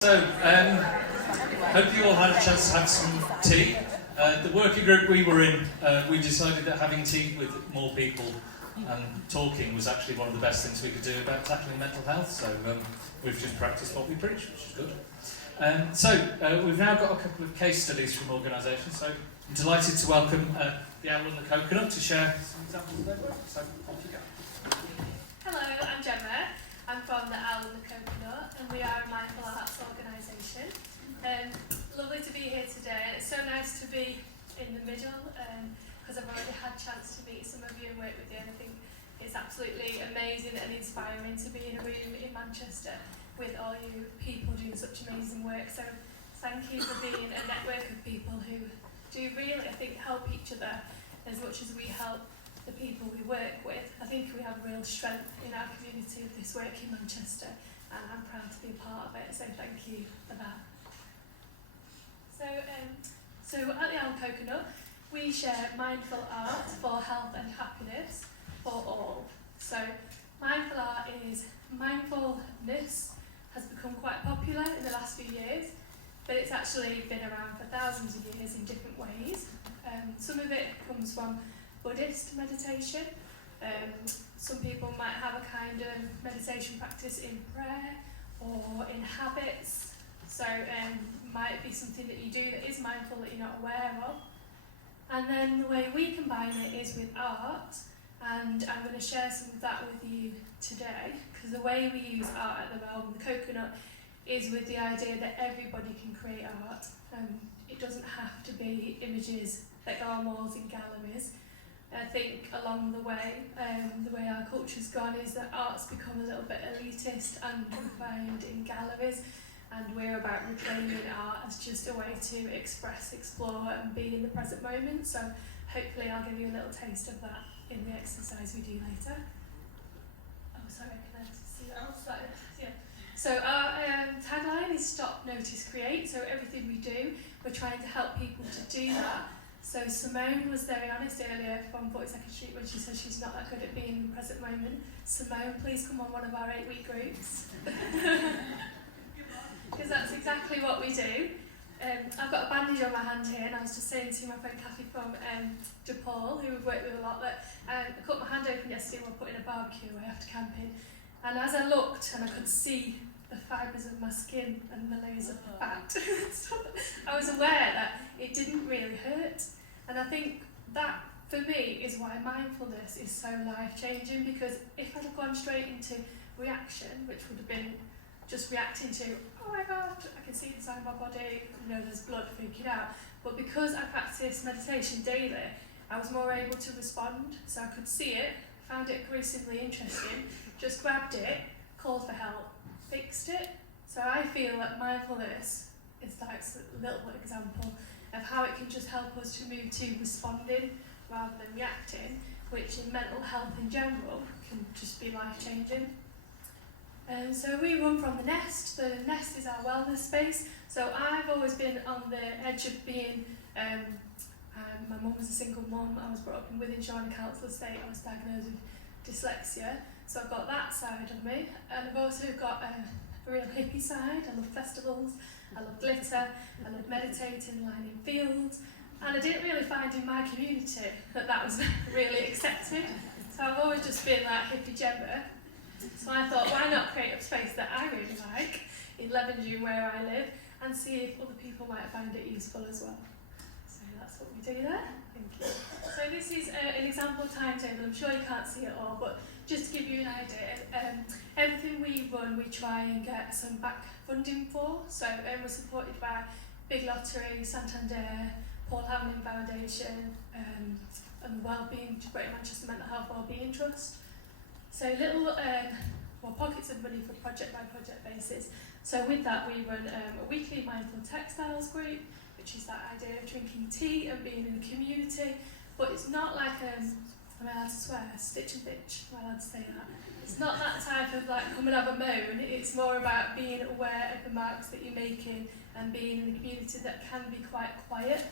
So, hope you all had a chance to have some tea. The working group we were in, we decided that having tea with more people and talking was actually one of the best things we could do about tackling mental health, so we've just practiced what we preach, which is good. We've now got a couple of case studies from organisations, so I'm delighted to welcome the Owl and the Coconut to share some examples of their work, so off you go. Hello, I'm Gemma. I'm from the Owl and the Coconut, and we are a mindful arts organisation. Lovely to be here today, and it's so nice to be in the middle, because I've already had a chance to meet some of you and work with you, and I think it's absolutely amazing and inspiring to be in a room in Manchester with all you people doing such amazing work. So thank you for being a network of people who do really, I think, help each other as much as we help the people we work with. I think we have real strength in our community of this work in Manchester, and I'm proud to be a part of it, so thank you for that. So at the Owl and Coconut, we share mindful art for health and happiness for all. So mindful art is, mindfulness has become quite popular in the last few years, but it's actually been around for thousands of years in different ways. Some of it comes from Buddhist meditation. Some people might have a kind of meditation practice in prayer or in habits. So might be something that you do that is mindful that you're not aware of. And then the way we combine it is with art, and I'm going to share some of that with you today, because the way we use art at the Owl and the Coconut is with the idea that everybody can create art. It doesn't have to be images that go on walls in galleries. I think along the way our culture's gone is that art's become a little bit elitist and confined in galleries, and we're about reclaiming art as just a way to express, explore and be in the present moment. So hopefully I'll give you a little taste of that in the exercise we do later. Oh, sorry, can I see that? Oh, sorry. Yeah. So our tagline is Stop, Notice, Create. So everything we do, we're trying to help people to do that. So Simone was very honest earlier from 42nd Street when she said she's not that good at being in the present moment. Simone, please come on one of our 8-week groups. Because that's exactly what we do. I've got a bandage on my hand here, and I was just saying to my friend Kathy from DePaul, who we've worked with a lot, that I cut my hand open yesterday while putting a barbecue away after camping. And as I looked, and I could see the fibres of my skin and the layers of the fat, so I was aware that it didn't really hurt. And I think that, for me, is why mindfulness is so life-changing, because if I'd have gone straight into reaction, which would have been just reacting to, oh my God, I can see inside my body, there's blood freaking out. But because I practiced meditation daily, I was more able to respond. So I could see it, found it gruesomely interesting, just grabbed it, called for help, fixed it. So I feel that mindfulness is like a little example of how it can just help us to move to responding rather than reacting, which in mental health in general can just be life-changing. So we run from the Nest. The Nest is our wellness space. So I've always been on the edge of being, my mum was a single mum. I was brought up in Wythenshawe Council Estate. I was diagnosed with dyslexia. So I've got that side of me. And I've also got a real hippie side. I love festivals. I love glitter. I love meditating, lying in fields. And I didn't really find in my community that was really accepted. So I've always just been like hippie Gemma. So I thought, why not create a space that I really like in Levenshulme, where I live, and see if other people might find it useful as well. So that's what we do there. Thank you. So this is an example timetable. I'm sure you can't see it all, but just to give you an idea, everything we run, we try and get some back funding for. So we're supported by Big Lottery, Santander, Paul Hamlin Foundation, and the Wellbeing, Greater Manchester Mental Health Wellbeing Trust. So little pockets of money for project by project basis. So with that we run a weekly mindful textiles group, which is that idea of drinking tea and being in the community. But it's not like, am I allowed to swear? Stitch and bitch, am I allowed to say that? It's not that type of like come and have a moan. It's more about being aware of the marks that you're making and being in a community that can be quite quiet,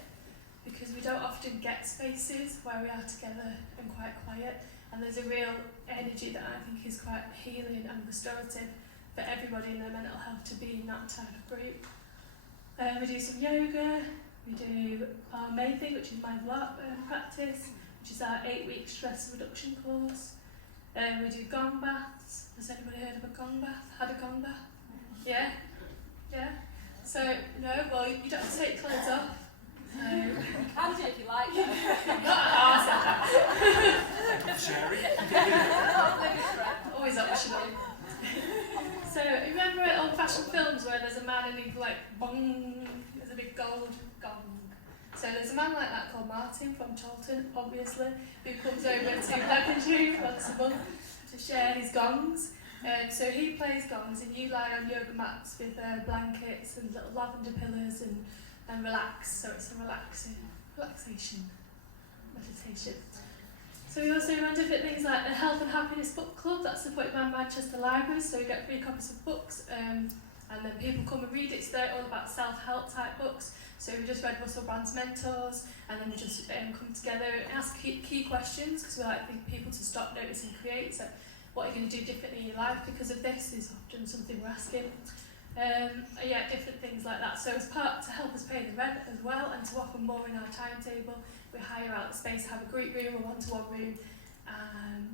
because we don't often get spaces where we are together and quite quiet. And there's a real energy that I think is quite healing and restorative for everybody in their mental health to be in that type of group. We do some yoga, we do our main thing, which is mindful practice, which is our 8-week stress reduction course. We do gong baths. Has anybody heard of a gong bath? Had a gong bath? Yeah? Yeah? So, no, well, you don't have to take clothes off. So, You can do if you like. Always optional. So, remember old-fashioned films where there's a man and he like bong, there's a big gold gong. So there's a man like that called Martin from Charlton, obviously, who comes over to Legendary once a month to share his gongs. So he plays gongs and you lie on yoga mats with blankets and little lavender pillows and relax. So it's a relaxation meditation. So we also run different things like the Health and Happiness Book Club, that's supported by Manchester Libraries, so we get free copies of books and then people come and read it, so they're all about self-help type books. So we just read Russell Brand's Mentors, and then we just come together and ask key questions, because we like people to stop, notice and create. So what are you going to do differently in your life because of this is often something we're asking. Yeah, different things like that. So as part to help us pay the rent as well, and to offer more in our timetable, we hire out the space, have a group room, a one-to-one room,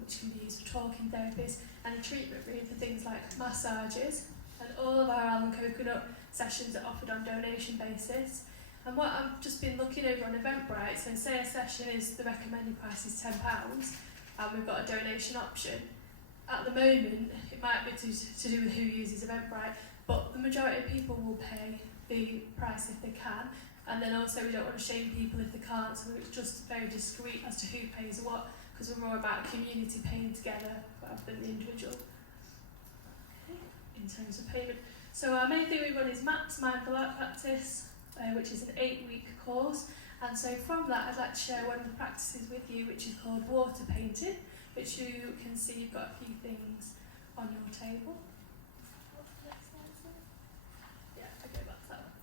which can be used for talking therapies, and a treatment room for things like massages. And all of our almond coconut sessions are offered on donation basis. And what I've just been looking over on Eventbrite, so say a session is, the recommended price is £10, and we've got a donation option. At the moment, it might be to do with who uses Eventbrite, but the majority of people will pay the price if they can. And then also we don't want to shame people if they can't, so it's just very discreet as to who pays what, because we're more about community paying together rather than the individual in terms of payment. So our main thing we run is MAPS, Mindful Art Practice, which is an 8-week course. And so from that I'd like to share one of the practices with you, which is called water painting, which you can see you've got a few things on your table. Yeah, okay, that's that one.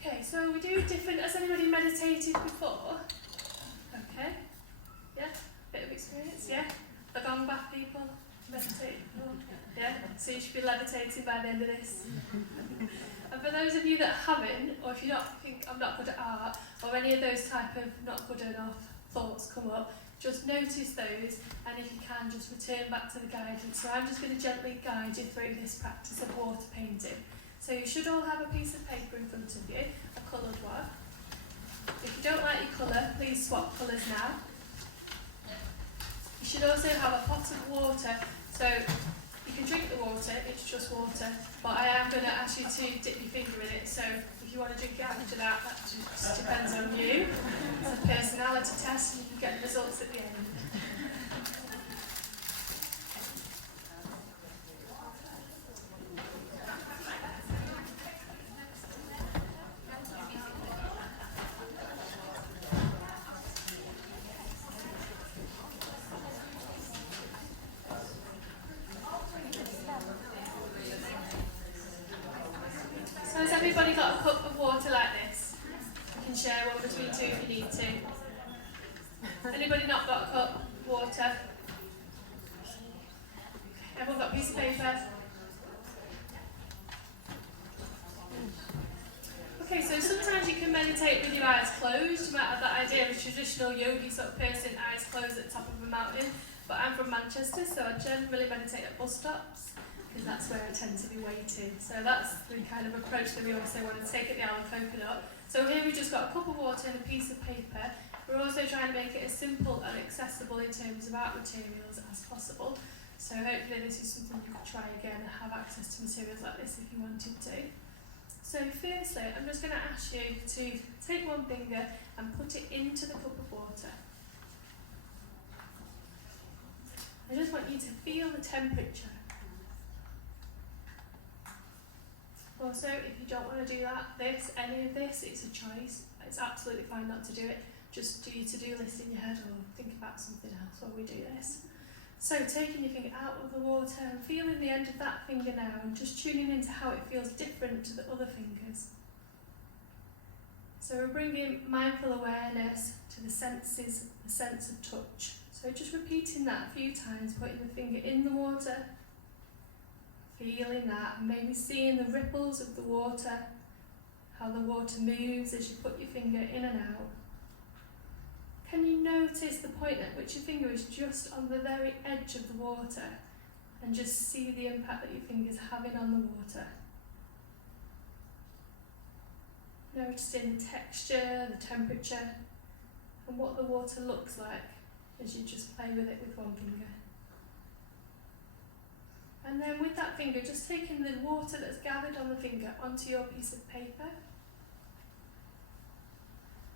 Okay, so we do different, has anybody meditated before? Okay, yeah, bit of experience, yeah? The gong bath people, meditate before? Yeah, so you should be levitating by the end of this. And for those of you that haven't, or if you don't think I'm not good at art, or any of those type of not good enough thoughts come up, just notice those, and if you can, just return back to the guidance. So I'm just going to gently guide you through this practice of water painting. So you should all have a piece of paper in front of you, a coloured one. If you don't like your colour, please swap colours now. You should also have a pot of water, so you can drink the water, it's just water, but I am going to ask you to dip your finger in it, so if you want to drink it after that just depends on you. It's a personality test and you can get the results at the end. So has everybody got a cup of water like this? You can share one between two if you need to. Anybody not got a cup of water? Everyone got a piece of paper? Okay, so sometimes you can meditate with your eyes closed. You might have that idea of a traditional yogi sort of person, eyes closed at the top of a mountain. But I'm from Manchester, so I generally meditate at bus stops, because that's where I tend to be waiting. So that's the kind of approach that we also want to take at the Almond Coconut. So here we've just got a cup of water and a piece of paper. We're also trying to make it as simple and accessible in terms of art materials as possible. So hopefully this is something you could try again and have access to materials like this if you wanted to. So firstly, I'm just going to ask you to take one finger and put it into the cup of water. I just want you to feel the temperature. Also, if you don't want to do any of this, it's a choice. It's absolutely fine not to do it. Just do your to-do list in your head or think about something else while we do this. So taking your finger out of the water and feeling the end of that finger now and just tuning into how it feels different to the other fingers. So we're bringing mindful awareness to the senses, the sense of touch. So just repeating that a few times, putting the finger in the water, feeling that, and maybe seeing the ripples of the water, how the water moves as you put your finger in and out. Can you notice the point at which your finger is just on the very edge of the water, and just see the impact that your finger's having on the water? Noticing the texture, the temperature, and what the water looks like as you just play with it with one finger. And then with that finger, just taking the water that's gathered on the finger onto your piece of paper,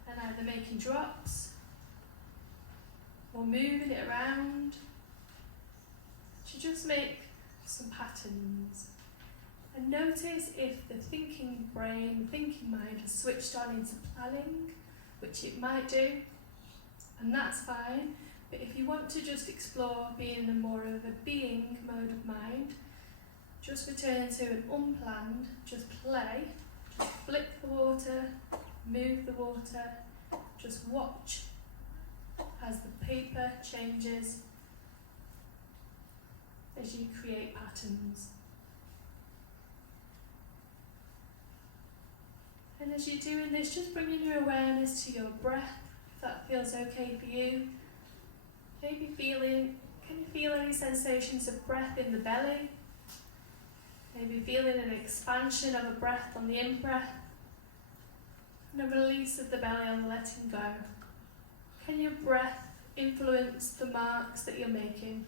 and either making drops or moving it around to just make some patterns. And notice if the thinking brain, thinking mind has switched on into planning, which it might do, and that's fine. But if you want to just explore being in more of a being mode of mind, just return to an unplanned, just play, just flip the water, move the water, just watch as the paper changes, as you create patterns. And as you're doing this, just bringing your awareness to your breath, if that feels okay for you. Maybe can you feel any sensations of breath in the belly? Maybe feeling an expansion of a breath on the in-breath, and a release of the belly on the letting go. Can your breath influence the marks that you're making?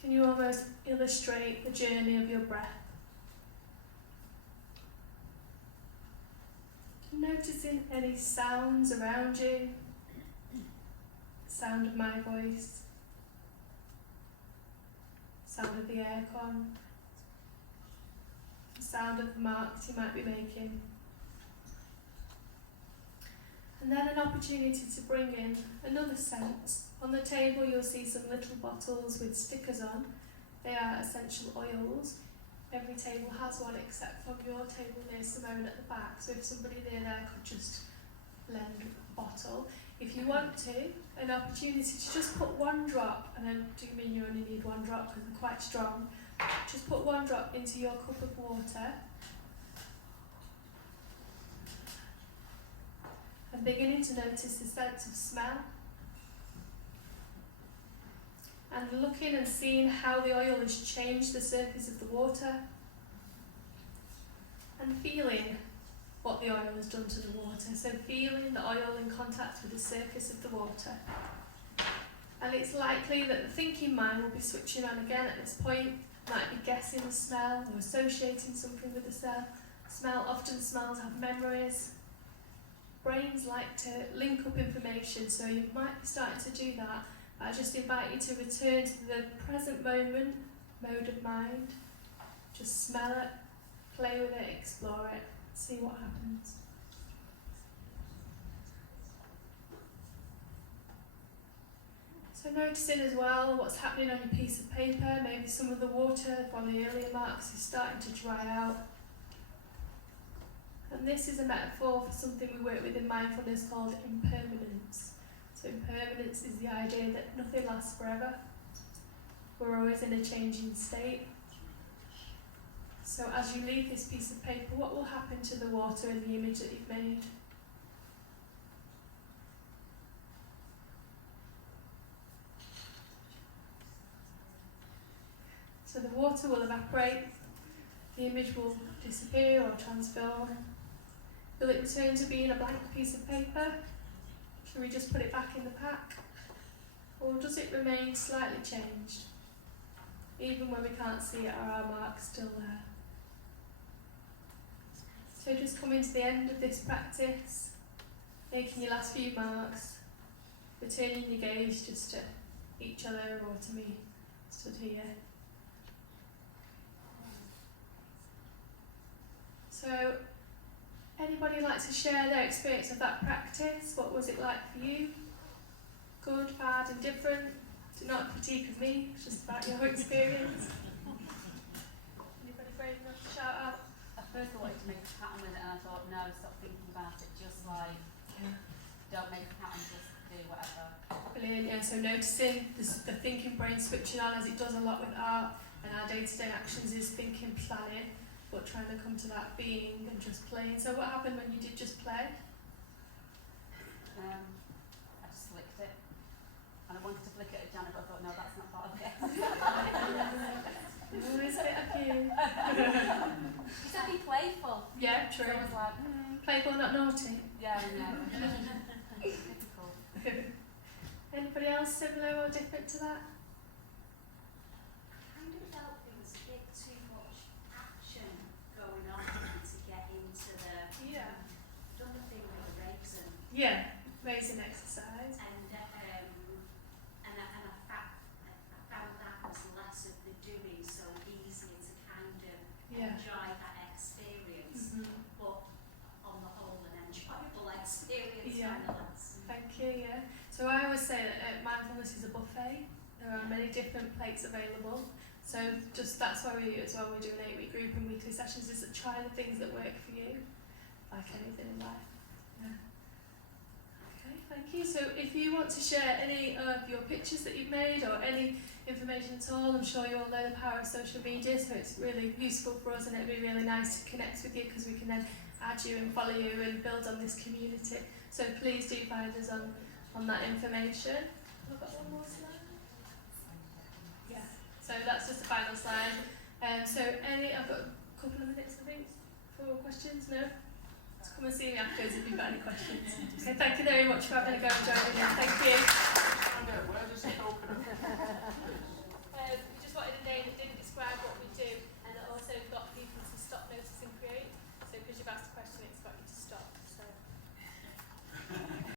Can you almost illustrate the journey of your breath? Noticing any sounds around you, sound of my voice, sound of the aircon, the sound of the marks you might be making. And then an opportunity to bring in another sense. On the table you'll see some little bottles with stickers on. They are essential oils. Every table has one except from your table near Simone at the back, so if somebody near there could just lend a bottle. If you want to, an opportunity to just put one drop, and I do mean you only need one drop because they're quite strong, just put one drop into your cup of water and beginning to notice the sense of smell, and looking and seeing how the oil has changed the surface of the water, and feeling what the oil has done to the water. So feeling the oil in contact with the surface of the water. And it's likely that the thinking mind will be switching on again at this point, might be guessing the smell or associating something with the smell. Often smells have memories. Brains like to link up information, so you might be starting to do that. I just invite you to return to the present moment, mode of mind. Just smell it, play with it, explore it, see what happens. So noticing as well what's happening on your piece of paper. Maybe some of the water from the earlier marks is starting to dry out. And this is a metaphor for something we work with in mindfulness called impermanence. So impermanence is the idea that nothing lasts forever. We're always in a changing state. So as you leave this piece of paper, what will happen to the water and the image that you've made? So the water will evaporate, the image will disappear or transform. Will it return to being a blank piece of paper? Should we just put it back in the pack? Or does it remain slightly changed? Even when we can't see it, are our marks still there? So just coming to the end of this practice, making your last few marks, returning your gaze just to each other or to me stood here. So, anybody like to share their experience of that practice? What was it like for you? Good, bad, indifferent? It's not a critique of me, it's just about your experience. Anybody brave enough to shout out? I first wanted to make a pattern with it, and I thought, no, stop thinking about it, just like, don't make a pattern, just do whatever. Brilliant, yeah, so noticing the thinking brain switching on, as it does a lot with art, and our day-to-day actions is thinking, planning, but trying to come to that being and just playing. So what happened when you did just play? I just flicked it. And I wanted to flick it at Janet, but I thought, no, that's not part of it. Always a bit of you. You said be playful. Yeah, So true. I was like, Playful, not naughty. yeah, no. Difficult. Anybody else similar or different to that? Kind of felt there was a bit too much action going on to get into the Yeah. done the thing with the raisin Yeah, raising exercise. and I found that was less of the doing, so easier to kind of Yeah. enjoy that experience, Mm-hmm. but on the whole an enjoyable experience Yeah. nonetheless. Thank you, yeah. So I always say that mindfulness is a buffet. There are many different plates available. So just that's why we as well we do an 8-week group and weekly sessions is to try the things that work for you, like anything in life. Yeah. Okay, thank you. So if you want to share any of your pictures that you've made or any information at all, I'm sure you all know the power of social media, so it's really useful for us and it'd be really nice to connect with you because we can then add you and follow you and build on this community. So please do find us on that information. I've got one more slide. Yeah. So that's just the final slide. So I've got a couple of minutes I think for questions. No? Come and see me afterwards if you've got any questions. Okay, thank you very much for having a go and joining us. Thank you.